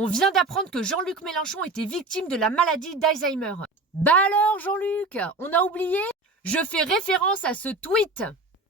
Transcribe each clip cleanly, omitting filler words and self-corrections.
On vient d'apprendre que Jean-Luc Mélenchon était victime de la maladie d'Alzheimer. Bah alors, Jean-Luc, on a oublié? Je fais référence à ce tweet.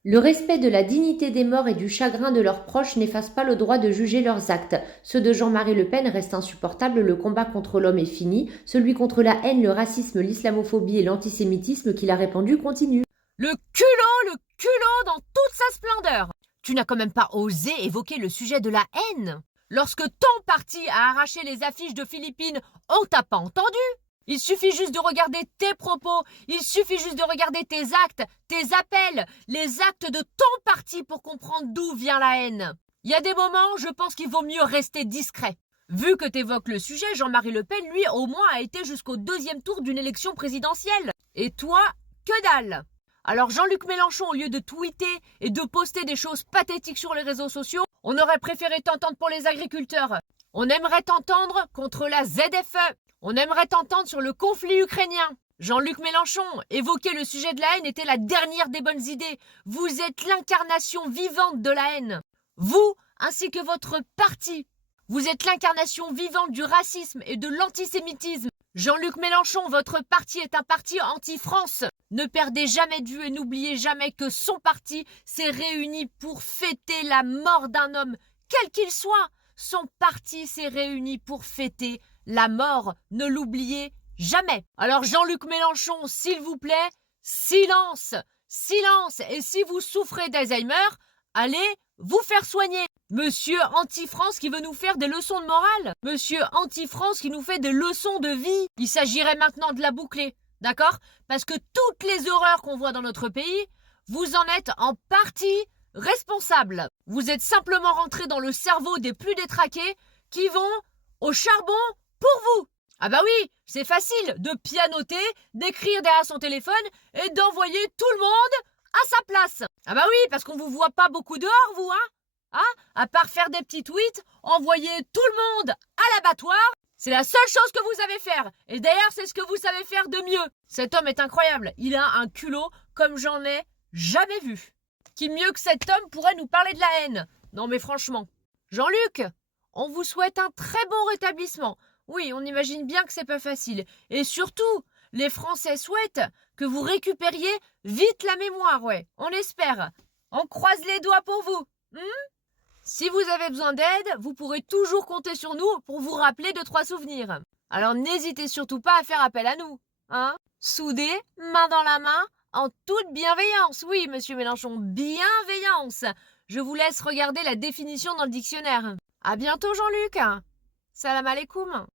Le respect de la dignité des morts et du chagrin de leurs proches n'efface pas le droit de juger leurs actes. Ceux de Jean-Marie Le Pen restent insupportables, le combat contre l'homme est fini, celui contre la haine, le racisme, l'islamophobie et l'antisémitisme qu'il a répandu continue. Le culot dans toute sa splendeur. Tu n'as quand même pas osé évoquer le sujet de la haine. Lorsque ton parti a arraché les affiches de Philippines, on t'a pas entendu. Il suffit juste de regarder tes propos, il suffit juste de regarder tes actes, tes appels, les actes de ton parti pour comprendre d'où vient la haine. Il y a des moments, je pense qu'il vaut mieux rester discret. Vu que t'évoques le sujet, Jean-Marie Le Pen, lui, au moins a été jusqu'au 2e tour d'une élection présidentielle. Et toi, que dalle. Alors Jean-Luc Mélenchon, au lieu de tweeter et de poster des choses pathétiques sur les réseaux sociaux, on aurait préféré t'entendre pour les agriculteurs. On aimerait t'entendre contre la ZFE. On aimerait t'entendre sur le conflit ukrainien. Jean-Luc Mélenchon, évoquer le sujet de la haine était la dernière des bonnes idées. Vous êtes l'incarnation vivante de la haine. Vous, ainsi que votre parti. Vous êtes l'incarnation vivante du racisme et de l'antisémitisme. Jean-Luc Mélenchon, votre parti est un parti anti-France. Ne perdez jamais de vue et n'oubliez jamais que son parti s'est réuni pour fêter la mort d'un homme, quel qu'il soit. Son parti s'est réuni pour fêter la mort, ne l'oubliez jamais. Alors Jean-Luc Mélenchon, s'il vous plaît, silence, silence. Et si vous souffrez d'Alzheimer, allez vous faire soigner. Monsieur Anti-France qui veut nous faire des leçons de morale. Monsieur Anti-France qui nous fait des leçons de vie. Il s'agirait maintenant de la boucler, d'accord? Parce que toutes les horreurs qu'on voit dans notre pays, vous en êtes en partie responsable. Vous êtes simplement rentré dans le cerveau des plus détraqués qui vont au charbon pour vous. Ah bah oui, c'est facile de pianoter, d'écrire derrière son téléphone et d'envoyer tout le monde à sa place. Ah bah oui, parce qu'on vous voit pas beaucoup dehors, vous, hein? À part faire des petits tweets, envoyer tout le monde à l'abattoir, c'est la seule chose que vous savez faire. Et d'ailleurs, c'est ce que vous savez faire de mieux. Cet homme est incroyable. Il a un culot comme j'en ai jamais vu. Qui mieux que cet homme pourrait nous parler de la haine? Non mais franchement. Jean-Luc, on vous souhaite un très bon rétablissement. Oui, on imagine bien que c'est pas facile. Et surtout, les Français souhaitent que vous récupériez vite la mémoire, ouais. On espère. On croise les doigts pour vous. Si vous avez besoin d'aide, vous pourrez toujours compter sur nous pour vous rappeler 2-3 souvenirs. Alors n'hésitez surtout pas à faire appel à nous. Soudés, main dans la main, en toute bienveillance. Oui, monsieur Mélenchon, bienveillance. Je vous laisse regarder la définition dans le dictionnaire. À bientôt, Jean-Luc. Salam alaikum.